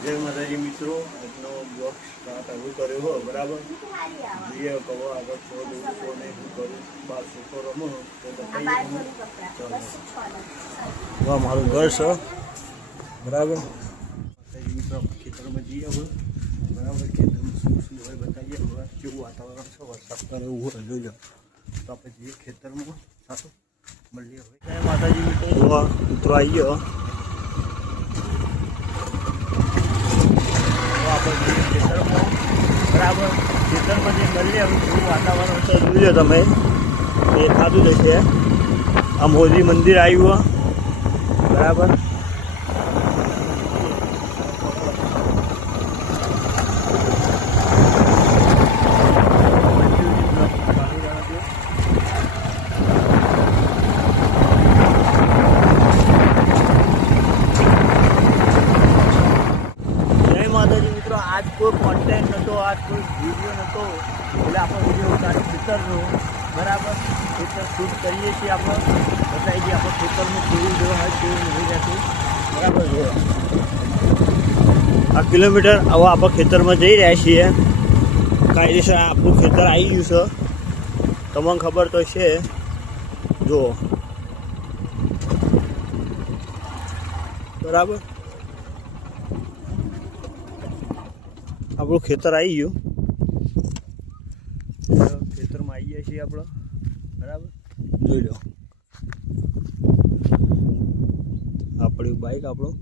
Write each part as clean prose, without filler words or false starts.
जय माता जी मित्रों, अपनो ब्लॉग स्टार्ट अभी करे हो बराबर ये कहो आगे छोड़ दूँ तो नहीं हूँ करूँ बात सुखो रमो तो बताइए चलो वो हमाરું घर છે બરાબર માતા जी मित्रों खेतर में જઈએ હવે બરાબર ખેતરમાં શું શું હોય બતાવીએ હવે કેવું વાતાવરણ છે વરસાદ કરે એવું હોય જોઈ લો તો આપણે જઈએ ખેતરમાં સારું મળીએ હવે જય માતાજી મિત્રો આવી ગયો बराबर खेतर में મળીએ શું વાતાવરણ છે જોઈ તમે દેખાતું જશે આ મોદી મંદિર આવ્યું બરાબર आज कोई कॉन्टेंट नतो आज कोई वीडियो नतो એટલે આપણો વિડીયો ઉતારે ખેતરનો બરાબર ખેતર શૂટ કરીએ છીએ આપણે બતાવી દઈએ આપણે ખેતરનું કેવું જોવા હોય કેવું નહીં રહેતું બરાબર જો આ કિલોમીટર હવે આપણે ખેતરમાં જઈ રહ્યા છીએ કાયદેસર આપણું ખેતર આવી ગયું છે તમને ખબર તો છે જો બરાબર આપણું ખેતર આવી ગયું ખેતરમાં આવી ગયા છીએ આપણે બરાબર જોઈ લો આપણી બાઈક આપણું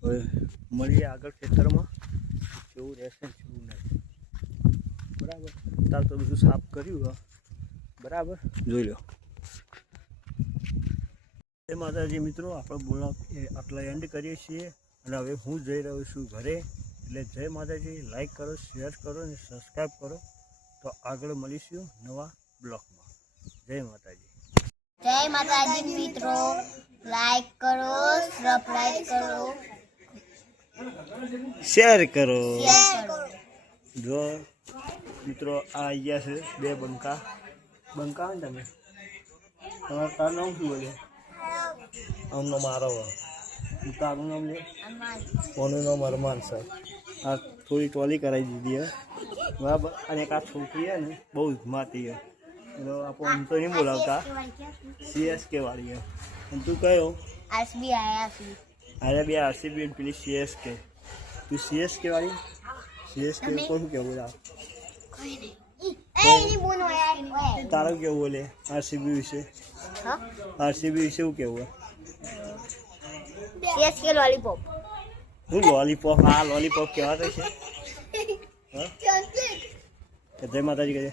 હવે મળીએ આગળ ખેતરમાં કેવું રહેશે કેવું નહીં બરાબર તાર તો બધું સાફ કર્યું બરાબર જોઈ લો એ માતાજી મિત્રો આપણે બ્લોગ આટલા એન્ડ કરીએ છીએ અને હવે હું જઈ રહ્યો છું ઘરે એટલે જય માતાજી લાઈક કરો શેર કરો અને સબસ્ક્રાઈબ કરો તો આગળ મળીશું નવા બ્લોગમાં જય માતાજી મિત્રો લાઈક કરો સબસ્ક્રાઈબ કરો શેર કરો જો મિત્રો આ અહીંયા છે બે બંકા બંકા ને તમે તમારું તારું નામ શું બોલે આમનો મારો તારું નામ લે કોનું નામ અરમાન સર આ થોડી ટોલી કરાવી દીધી બરાબર અને એક આ છોકરી છે ને બહુ માતી છે એટલે આપણે આમ તો નહીં બોલાવતા CSK વાળી છે અને તું કયો અરે બે RCB પેલી CSK તું CSK વાળી CSK કોણ કેવું બોલા તારું કેવું બોલે RCB વિશે RCB વિશે શું કેવું CSK લોલીપોપ હું લોલીપોપ આ લોલીપોપ કહેવાતો છે જય માતાજી કહે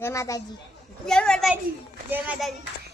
જય માતાજી જય માતાજી જય માતાજી